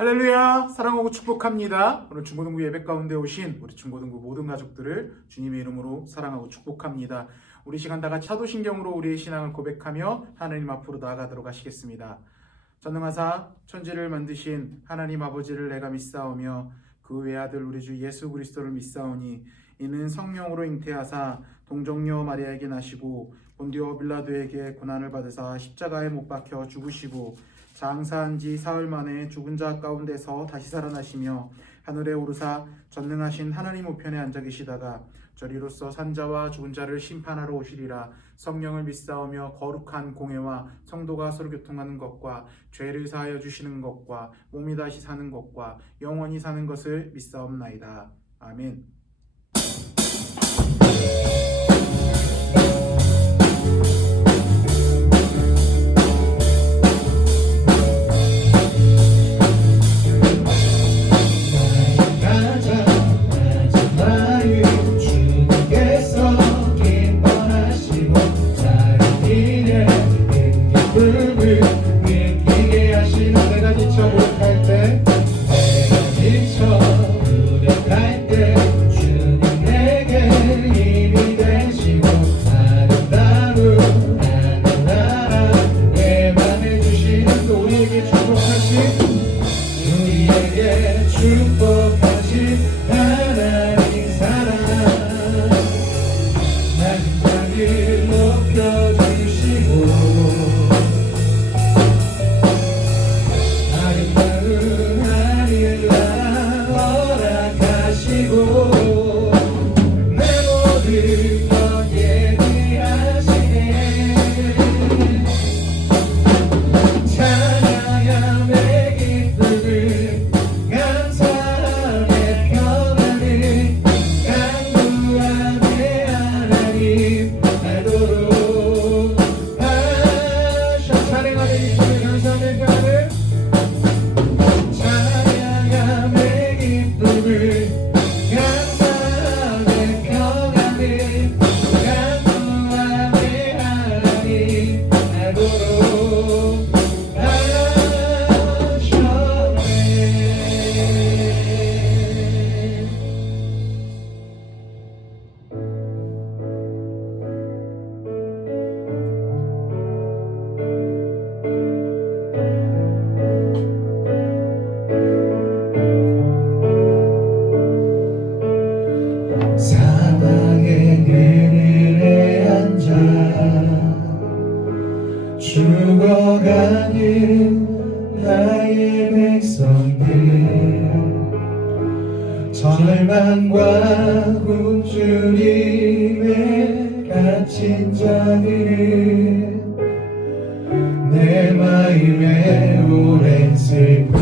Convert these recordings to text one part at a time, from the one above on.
할렐루야, 사랑하고 축복합니다. 오늘 중고등부 예배 가운데 오신 우리 중고등부 모든 가족들을 주님의 이름으로 사랑하고 축복합니다. 우리 시간 다 같이 사도신경으로 우리의 신앙을 고백하며 하나님 앞으로 나아가도록 하시겠습니다. 전능하사 천지를 만드신 하나님 아버지를 내가 믿사오며 그 외아들 우리 주 예수 그리스도를 믿사오니 이는 성령으로 잉태하사 동정녀 마리아에게 나시고 본디오 빌라도에게 고난을 받으사 십자가에 못 박혀 죽으시고 장사한 지 사흘 만에 죽은 자 가운데서 다시 살아나시며 하늘에 오르사 전능하신 하나님 우편에 앉아 계시다가 저리로서 산자와 죽은 자를 심판하러 오시리라. 성령을 믿사오며 거룩한 공회와 성도가 서로 교통하는 것과 죄를 사하여 주시는 것과 몸이 다시 사는 것과 영원히 사는 것을 믿사옵나이다. 아멘. 죽어가는 나의 백성들 절망과 굶주림에 갇힌 자들은 내 마음에 오랜 슬픔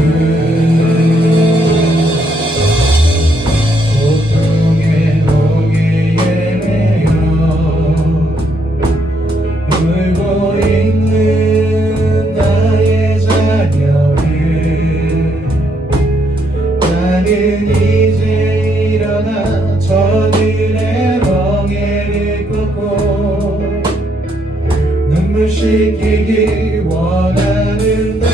시키기 원하는데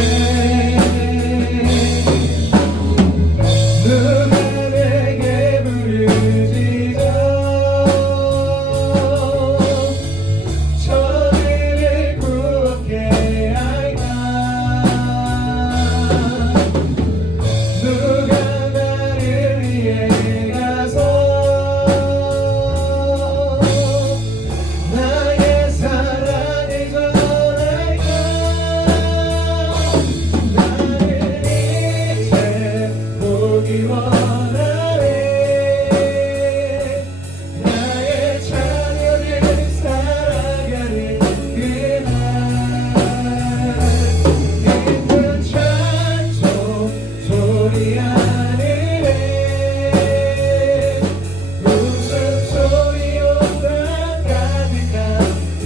누가 내게 부르짖어 저들을 구원케 할까. 누가 나를 위해 가서 나의 사랑을 전할까. 나를 이제 보기 원하네. 나의 자녀를 살아가는 그날 깊은 찬송 소리 하늘에 웃음소리 온다 가득한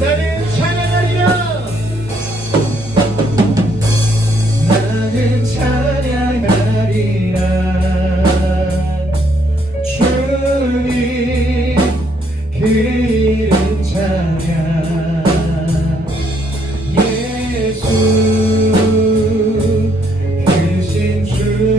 나는 찬양하리라. 나는 찬양하리라. 주님 그 이름 찬양. 예수 크신 주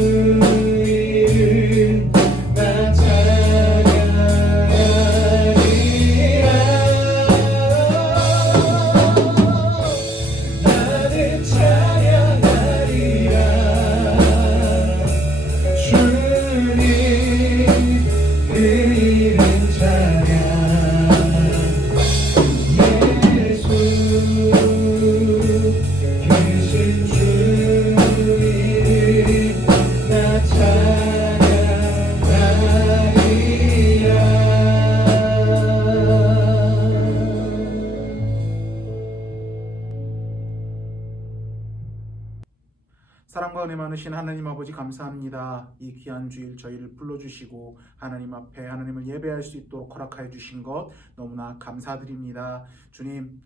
은혜 많으신 하나님 아버지 감사합니다. 이 귀한 주일 저희를 불러주시고 하나님 앞에 하나님을 예배할 수 있도록 허락하여 주신 것 너무나 감사드립니다. 주님,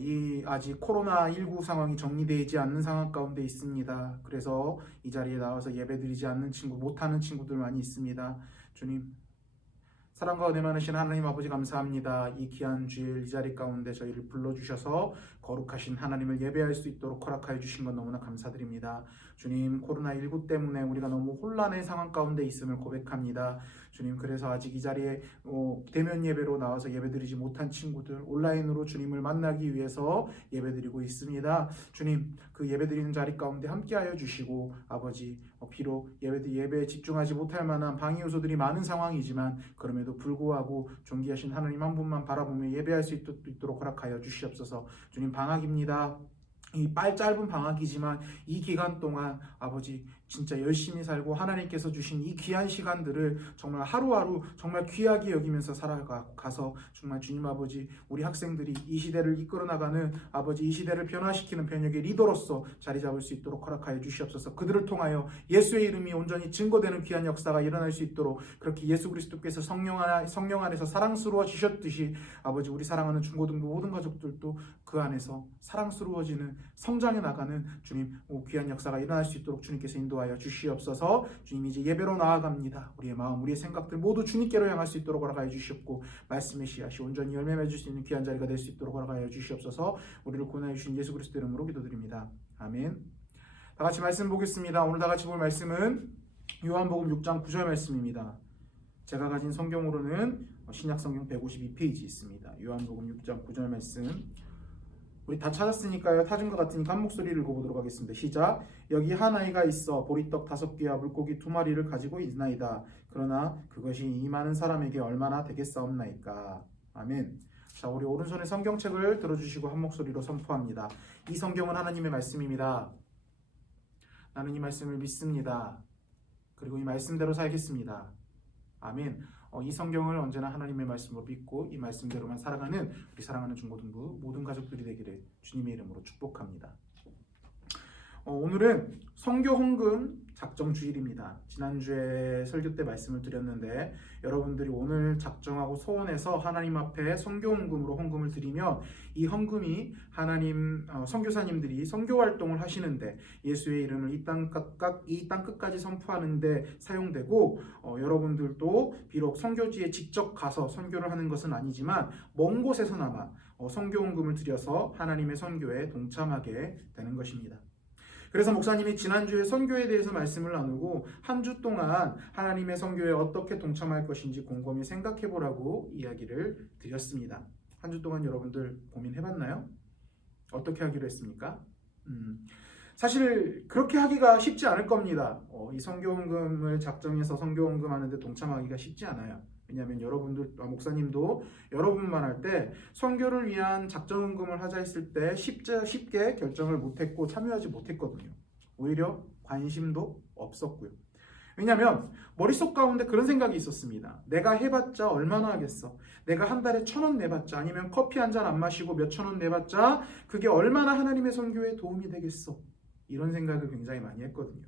이 아직 코로나19 상황이 정리되지 않는 상황 가운데 있습니다. 그래서 이 자리에 나와서 예배드리지 않는 친구, 못하는 친구들 많이 있습니다. 주님, 사랑과 은혜 많으신 하나님 아버지 감사합니다. 이 귀한 주일 이 자리 가운데 저희를 불러주셔서 거룩하신 하나님을 예배할 수 있도록 허락하여 주신 것 너무나 감사드립니다. 주님, 코로나19 때문에 우리가 너무 혼란의 상황 가운데 있음을 고백합니다. 주님, 그래서 아직 이 자리에 대면 예배로 나와서 예배드리지 못한 친구들, 온라인으로 주님을 만나기 위해서 예배드리고 있습니다. 주님, 그 예배드리는 자리 가운데 함께하여 주시고 아버지, 비록 예배에 집중하지 못할 만한 방해 요소들이 많은 상황이지만 그럼에도 불구하고 존귀하신 하나님 한 분만 바라보며 예배할 수 있도록 허락하여 주시옵소서. 주님, 방학입니다. 이 짧은 방학이지만 이 기간 동안 아버지 진짜 열심히 살고 하나님께서 주신 이 귀한 시간들을 정말 하루하루 정말 귀하게 여기면서 살아가서 정말 주님 아버지 우리 학생들이 이 시대를 이끌어 나가는 아버지 이 시대를 변화시키는 변혁의 리더로서 자리 잡을 수 있도록 허락하여 주시옵소서. 그들을 통하여 예수의 이름이 온전히 증거되는 귀한 역사가 일어날 수 있도록 그렇게 예수 그리스도께서 성령 안에서 사랑스러워지셨듯이 아버지 우리 사랑하는 중고등부 모든 가족들도 그 안에서 사랑스러워지는 성장해 나가는 주님 귀한 역사가 일어날 수 있도록 주님께서 인도하여 주시옵소서. 주님, 이제 예배로 나아갑니다. 우리의 마음, 우리의 생각들 모두 주님께로 향할 수 있도록 허락하여 주시옵고 말씀의 씨앗이 온전히 열매 맺을 수 있는 귀한 자리가 될 수 있도록 허락하여 주시옵소서. 우리를 구원하여 주신 예수 그리스도 이름으로 기도드립니다. 아멘. 다 같이 말씀 보겠습니다. 오늘 다 같이 볼 말씀은 요한복음 6장 9절 말씀입니다. 제가 가진 성경으로는 신약성경 152페이지 있습니다. 요한복음 6장 9절 말씀 우리 다 찾았으니까요. 타준 것 같으니까 한 목소리를 읽어보도록 하겠습니다. 시작. 여기 한 아이가 있어 보리떡 5개와 물고기 2마리를 가지고 있나이다. 그러나 그것이 이 많은 사람에게 얼마나 되겠사옵나이까. 아멘. 자, 우리 오른손에 성경책을 들어주시고 한 목소리로 선포합니다. 이 성경은 하나님의 말씀입니다. 나는 이 말씀을 믿습니다. 그리고 이 말씀대로 살겠습니다. 아멘. 이 성경을 언제나 하나님의 말씀으로 믿고 이 말씀대로만 살아가는 우리 사랑하는 중고등부 모든 가족들이 되기를 주님의 이름으로 축복합니다. 오늘은 성교 헌금 작정 주일입니다. 지난주에 설교 때 말씀을 드렸는데 여러분들이 오늘 작정하고 소원해서 하나님 앞에 성교 헌금으로 헌금을 드리면 이 헌금이 하나님 선교사님들이 선교 활동을 하시는데 예수의 이름을 이 땅 끝까지 선포하는데 사용되고 여러분들도 비록 선교지에 직접 가서 선교를 하는 것은 아니지만 먼 곳에서나마 선교 헌금을 드려서 하나님의 선교에 동참하게 되는 것입니다. 그래서 목사님이 지난주에 선교에 대해서 말씀을 나누고 한 주 동안 하나님의 선교에 어떻게 동참할 것인지 곰곰이 생각해 보라고 이야기를 드렸습니다. 한 주 동안 여러분들 고민해봤나요? 어떻게 하기로 했습니까? 사실 그렇게 하기가 쉽지 않을 겁니다. 이 선교헌금을 작정해서 선교헌금 하는데 동참하기가 쉽지 않아요. 왜냐하면 여러분들, 목사님도 여러분만 할 때 선교를 위한 작정헌금을 하자 했을 때 쉽게 결정을 못했고 참여하지 못했거든요. 오히려 관심도 없었고요. 왜냐하면 머릿속 가운데 그런 생각이 있었습니다. 내가 해봤자 얼마나 하겠어. 내가 한 달에 1,000원 내봤자 아니면 커피 한 잔 안 마시고 몇천 원 내봤자 그게 얼마나 하나님의 선교에 도움이 되겠어. 이런 생각을 굉장히 많이 했거든요.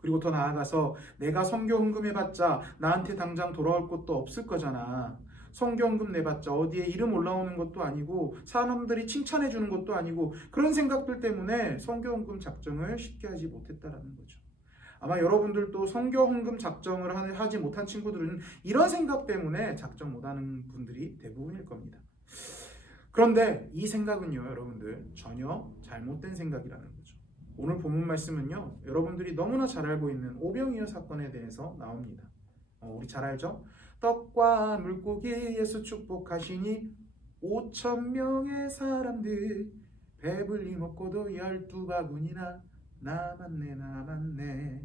그리고 더 나아가서 내가 선교 헌금 해봤자 나한테 당장 돌아올 것도 없을 거잖아. 선교 헌금 내봤자 어디에 이름 올라오는 것도 아니고 사람들이 칭찬해 주는 것도 아니고 그런 생각들 때문에 선교 헌금 작정을 쉽게 하지 못했다라는 거죠. 아마 여러분들도 선교 헌금 작정을 하지 못한 친구들은 이런 생각 때문에 작정 못하는 분들이 대부분일 겁니다. 그런데 이 생각은요, 여러분들 전혀 잘못된 생각이라는 거죠. 오늘 본문 말씀은요, 여러분들이 너무나 잘 알고 있는 오병이어 사건에 대해서 나옵니다. 우리 잘 알죠? 떡과 물고기 예수 축복하시니 5,000명의 사람들 배불리 먹고도 12바구니나 남았네.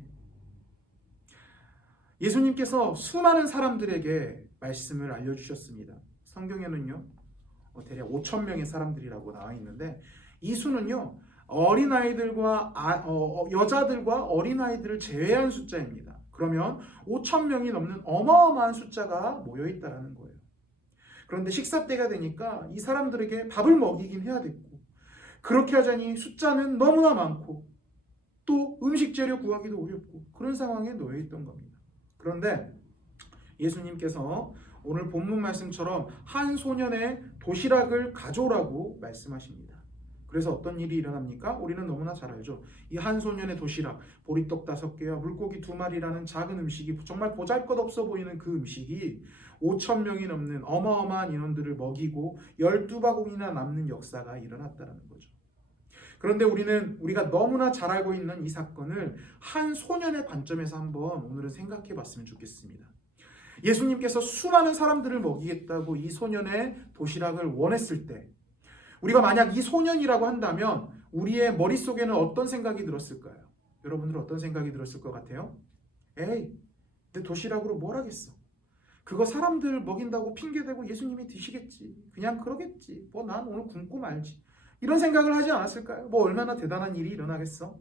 예수님께서 수많은 사람들에게 말씀을 알려주셨습니다. 성경에는요, 대략 5,000명의 사람들이라고 나와 있는데 이 수는요, 어린아이들과 여자들과 어린아이들을 제외한 숫자입니다. 그러면 5,000명이 넘는 어마어마한 숫자가 모여있다는 거예요. 그런데 식사 때가 되니까 이 사람들에게 밥을 먹이긴 해야 됐고 그렇게 하자니 숫자는 너무나 많고 또 또 음식 재료 구하기도 어렵고 그런 상황에 놓여 있던 겁니다. 그런데 예수님께서 오늘 본문 말씀처럼 한 소년의 도시락을 가져오라고 말씀하십니다. 그래서 어떤 일이 일어납니까? 우리는 너무나 잘 알죠. 이 한 소년의 도시락, 보리떡 5개와 물고기 2마리라는 작은 음식이 정말 보잘것없어 보이는 그 음식이 5,000명이 넘는 어마어마한 인원들을 먹이고 12바구니나 남는 역사가 일어났다는 거죠. 그런데 우리가 너무나 잘 알고 있는 이 사건을 한 소년의 관점에서 한번 오늘은 생각해 봤으면 좋겠습니다. 예수님께서 수많은 사람들을 먹이겠다고 이 소년의 도시락을 원했을 때 우리가 만약 이 소년이라고 한다면 우리의 머릿속에는 어떤 생각이 들었을까요? 여러분들은 어떤 생각이 들었을 것 같아요? 에이, 내 도시락으로 뭘 하겠어? 그거 사람들 먹인다고 핑계대고 예수님이 드시겠지. 그냥 그러겠지. 뭐 난 오늘 굶고 말지. 이런 생각을 하지 않았을까요? 뭐 얼마나 대단한 일이 일어나겠어?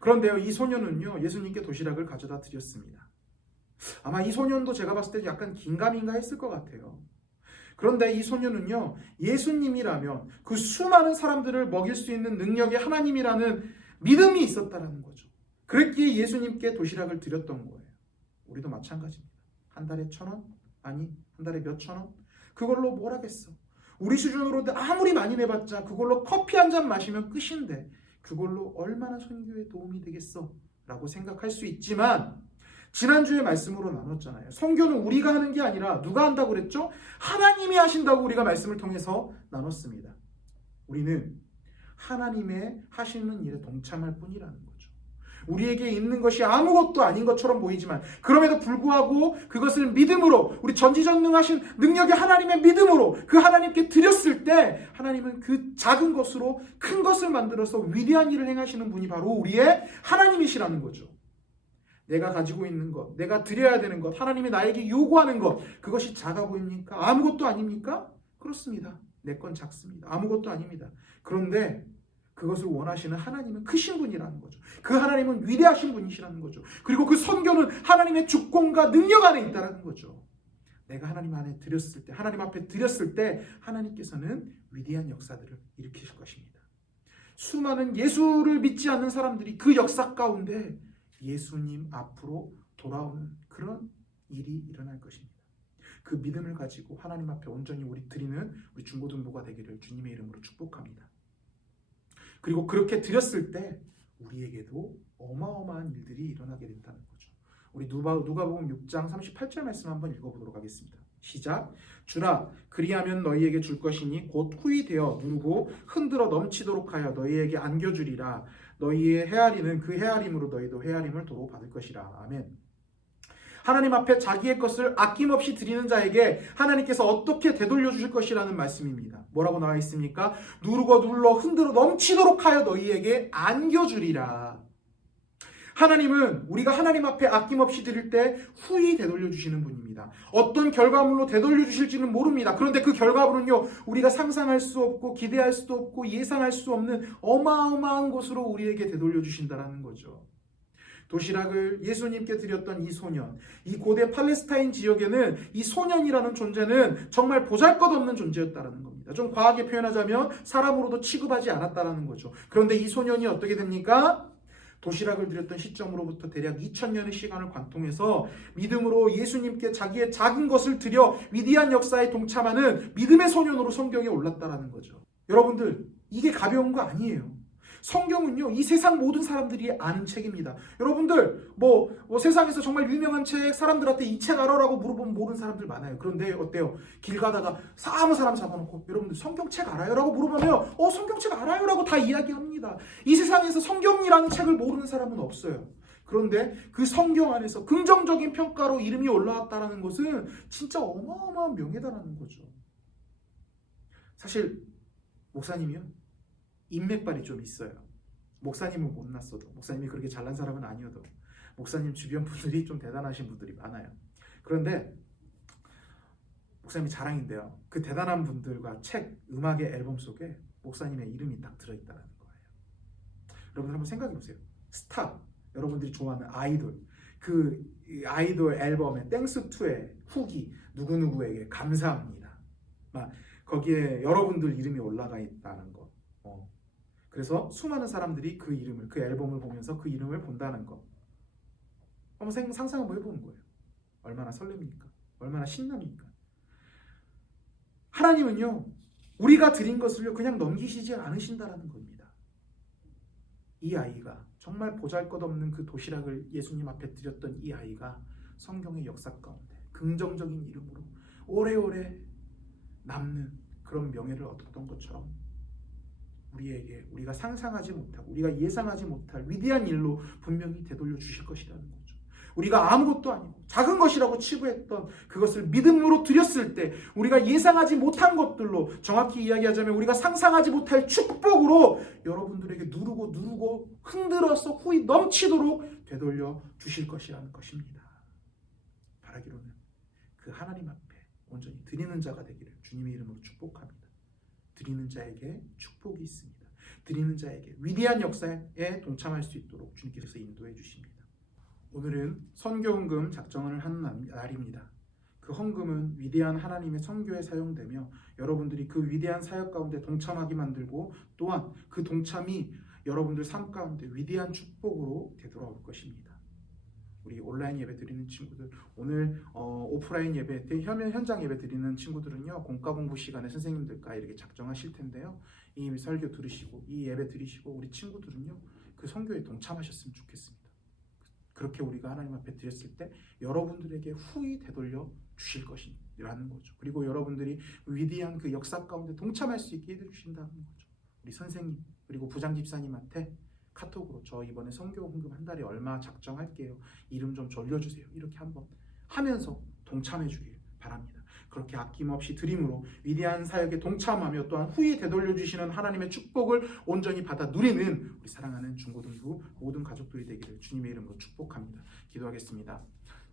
그런데요, 이 소년은요, 예수님께 도시락을 가져다 드렸습니다. 아마 이 소년도 제가 봤을 때 약간 긴가민가 했을 것 같아요. 그런데 이 소년은요, 예수님이라면 그 수많은 사람들을 먹일 수 있는 능력이 하나님이라는 믿음이 있었다라는 거죠. 그랬기에 예수님께 도시락을 드렸던 거예요. 우리도 마찬가지입니다. 한 달에 1,000원? 아니, 한 달에 몇천 원? 그걸로 뭘 하겠어? 우리 수준으로 아무리 많이 내봤자 그걸로 커피 한 잔 마시면 끝인데 그걸로 얼마나 선교에 도움이 되겠어? 라고 생각할 수 있지만 지난주에 말씀으로 나눴잖아요. 선교는 우리가 하는 게 아니라 누가 한다고 그랬죠? 하나님이 하신다고 우리가 말씀을 통해서 나눴습니다. 우리는 하나님의 하시는 일에 동참할 뿐이라는 거죠. 우리에게 있는 것이 아무것도 아닌 것처럼 보이지만 그럼에도 불구하고 그것을 믿음으로 우리 전지전능하신 능력의 하나님의 믿음으로 그 하나님께 드렸을 때 하나님은 그 작은 것으로 큰 것을 만들어서 위대한 일을 행하시는 분이 바로 우리의 하나님이시라는 거죠. 내가 가지고 있는 것, 내가 드려야 되는 것, 하나님이 나에게 요구하는 것, 그것이 작아 보입니까? 아무것도 아닙니까? 그렇습니다. 내 건 작습니다. 아무것도 아닙니다. 그런데 그것을 원하시는 하나님은 크신 분이라는 거죠. 그 하나님은 위대하신 분이시라는 거죠. 그리고 그 선교는 하나님의 주권과 능력 안에 있다는 거죠. 내가 하나님 안에 드렸을 때, 하나님 앞에 드렸을 때 하나님께서는 위대한 역사들을 일으키실 것입니다. 수많은 예수를 믿지 않는 사람들이 그 역사 가운데 예수님 앞으로 돌아오는 그런 일이 일어날 것입니다. 그 믿음을 가지고 하나님 앞에 온전히 우리 드리는 우리 중고등부가 되기를 주님의 이름으로 축복합니다. 그리고 그렇게 드렸을 때 우리에게도 어마어마한 일들이 일어나게 된다는 거죠. 우리 누가복음 6장 38절 말씀 한번 읽어보도록 하겠습니다. 시작. 주라 그리하면 너희에게 줄 것이니 곧 후히 되어 누르고 흔들어 넘치도록 하여 너희에게 안겨주리라. 너희의 헤아리는 그 헤아림으로 너희도 헤아림을 도로 받을 것이라. 아멘. 하나님 앞에 자기의 것을 아낌없이 드리는 자에게 하나님께서 어떻게 되돌려 주실 것이라는 말씀입니다. 뭐라고 나와 있습니까? 누르고 눌러 흔들어 넘치도록 하여 너희에게 안겨주리라. 하나님은 우리가 하나님 앞에 아낌없이 드릴 때 후히 되돌려 주시는 분입니다. 어떤 결과물로 되돌려 주실지는 모릅니다. 그런데 그 결과물은요, 우리가 상상할 수 없고 기대할 수도 없고 예상할 수 없는 어마어마한 것으로 우리에게 되돌려 주신다는 거죠. 도시락을 예수님께 드렸던 이 소년, 이 고대 팔레스타인 지역에는 이 소년이라는 존재는 정말 보잘것없는 존재였다는 겁니다. 좀 과하게 표현하자면 사람으로도 취급하지 않았다는 거죠. 그런데 이 소년이 어떻게 됩니까? 도시락을 드렸던 시점으로부터 대략 2000년의 시간을 관통해서 믿음으로 예수님께 자기의 작은 것을 드려 위대한 역사에 동참하는 믿음의 소년으로 성경에 올랐다는 거죠. 여러분들, 이게 가벼운 거 아니에요. 성경은요, 이 세상 모든 사람들이 아는 책입니다. 여러분들, 세상에서 정말 유명한 책, 사람들한테 이 책 알아라고 물어보면 모르는 사람들 많아요. 그런데 어때요? 길 가다가 아무 사람 잡아놓고 여러분들 성경책 알아요? 라고 물어보면 성경책 알아요? 라고 다 이야기합니다. 이 세상에서 성경이라는 책을 모르는 사람은 없어요. 그런데 그 성경 안에서 긍정적인 평가로 이름이 올라왔다는 것은 진짜 어마어마한 명예다라는 거죠. 사실 목사님이요, 인맥발이 좀 있어요. 목사님은 못났어도, 목사님이 그렇게 잘난 사람은 아니어도 목사님 주변 분들이 좀 대단하신 분들이 많아요. 그런데 목사님이 자랑인데요, 그 대단한 분들과 책, 음악의 앨범 속에 목사님의 이름이 딱 들어있다는 거예요. 여러분들 한번 생각해 보세요. 스타, 여러분들이 좋아하는 아이돌, 그 아이돌 앨범의 땡스2의 후기, 누구누구에게 감사합니다, 막 거기에 여러분들 이름이 올라가 있다는 거. 그래서 수많은 사람들이 그 이름을, 그 앨범을 보면서 그 이름을 본다는 거. 한번 상상 한번 해보는 거예요. 얼마나 설렙니까? 얼마나 신납니까? 하나님은요, 우리가 드린 것을요 그냥 넘기시지 않으신다라는 겁니다. 이 아이가 정말 보잘것없는 그 도시락을 예수님 앞에 드렸던 이 아이가 성경의 역사 가운데 긍정적인 이름으로 오래오래 남는 그런 명예를 얻었던 것처럼 우리에게 우리가 상상하지 못하고 우리가 예상하지 못할 위대한 일로 분명히 되돌려 주실 것이라는 거죠. 우리가 아무것도 아니고 작은 것이라고 치부했던 그것을 믿음으로 드렸을 때 우리가 예상하지 못한 것들로, 정확히 이야기하자면 우리가 상상하지 못할 축복으로 여러분들에게 누르고 흔들어서 후이 넘치도록 되돌려 주실 것이라는 것입니다. 바라기로는 그 하나님 앞에 온전히 드리는 자가 되기를 주님의 이름으로 축복합니다. 드리는 자에게 축복이 있습니다. 드리는 자에게 위대한 역사에 동참할 수 있도록 주님께서 인도해 주십니다. 오늘은 선교헌금 작정을 하는 날입니다. 그 헌금은 위대한 하나님의 선교에 사용되며 여러분들이 그 위대한 사역 가운데 동참하게 만들고 또한 그 동참이 여러분들 삶 가운데 위대한 축복으로 되돌아올 것입니다. 우리 온라인 예배 드리는 친구들, 오늘 오프라인 예배, 현장 예배 드리는 친구들은요, 공과 공부 시간에 선생님들과 이렇게 작정하실 텐데요. 이 설교 들으시고 이 예배 들으시고 우리 친구들은요, 그 선교에 동참하셨으면 좋겠습니다. 그렇게 우리가 하나님 앞에 드렸을 때 여러분들에게 후히 되돌려 주실 것이라는 거죠. 그리고 여러분들이 위대한 그 역사 가운데 동참할 수 있게 해주신다는 거죠. 우리 선생님 그리고 부장 집사님한테 카톡으로 저 이번에 선교 헌금 한 달에 얼마 작정할게요. 이름 좀 올려주세요. 이렇게 한번 하면서 동참해 주길 바랍니다. 그렇게 아낌없이 드림으로 위대한 사역에 동참하며 또한 후히 되돌려 주시는 하나님의 축복을 온전히 받아 누리는 우리 사랑하는 중고등부 모든 가족들이 되기를 주님의 이름으로 축복합니다. 기도하겠습니다.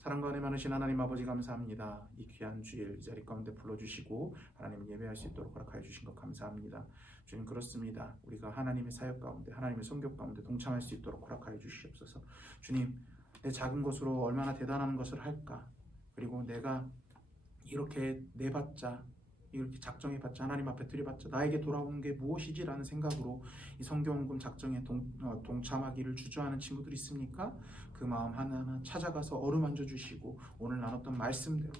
사랑과 은혜 많으신 하나님 아버지 감사합니다. 이 귀한 주일 이 자리 가운데 불러주시고 하나님 예배할 수 있도록 허락하여 주신 것 감사합니다. 주님, 그렇습니다. 우리가 하나님의 사역 가운데 하나님의 선교 가운데 동참할 수 있도록 허락하여 주시옵소서. 주님, 내 작은 것으로 얼마나 대단한 것을 할까? 그리고 내가 이렇게 내봤자, 이렇게 작정해봤자, 하나님 앞에 드려봤자 나에게 돌아오는 게 무엇이지라는 생각으로 이 선교헌금 작정에 동참하기를 주저하는 친구들이 있습니까? 그 마음 하나하나 찾아가서 어루만져 주시고 오늘 나눴던 말씀대로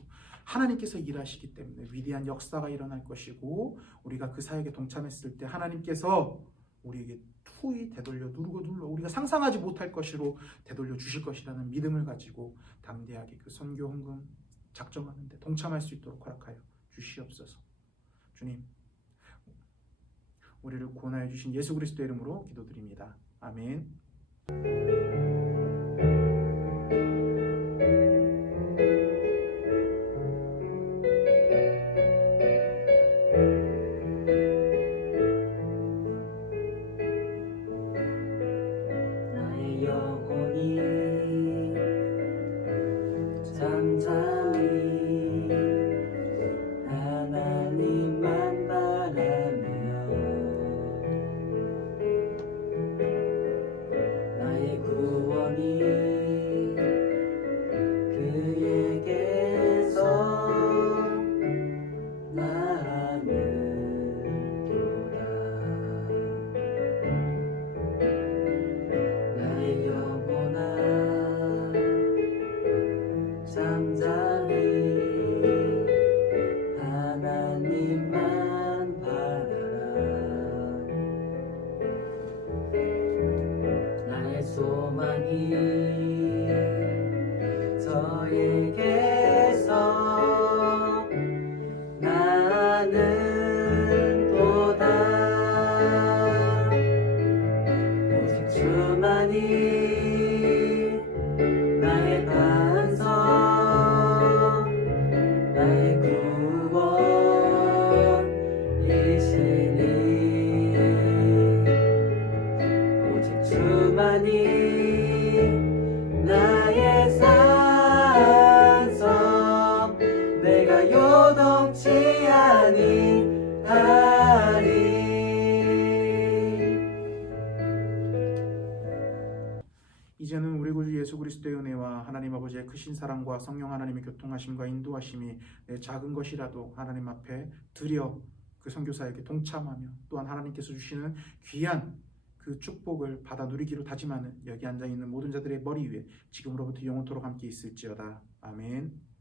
하나님께서 일하시기 때문에 위대한 역사가 일어날 것이고 우리가 그 사역에 동참했을 때 하나님께서 우리에게 후히 되돌려 누르고 우리가 상상하지 못할 것으로 되돌려 주실 것이라는 믿음을 가지고 담대하게 그 선교헌금 작정하는데 동참할 수 있도록 허락하여 주시옵소서. 주님, 우리를 구원하여 주신 예수 그리스도의 이름으로 기도드립니다. 아멘. 나의 영혼이 잠잠히 하나님만 바라며 나의 구원이 그에게서 나는도다. 나의 영혼아 잠잠히 하나님만 바라라. 나의 소망이 저에게서 나는도다. 오직 주만이 나의 반석, 나의 구원이시니. 오직 주만이 나의 산성, 내가 요동치 아니하리. 이제는 우리 구주 예수 그리스도의 은혜와 하나님 아버지의 크신 사랑과 성령 하나님의 교통하심과 인도하심이 내 작은 것이라도 하나님 앞에 드려 그 선교사에게 동참하며 또한 하나님께서 주시는 귀한 그 축복을 받아 누리기로 다짐하는 여기 앉아있는 모든 자들의 머리 위에 지금으로부터 영원토록 함께 있을지어다. 아멘.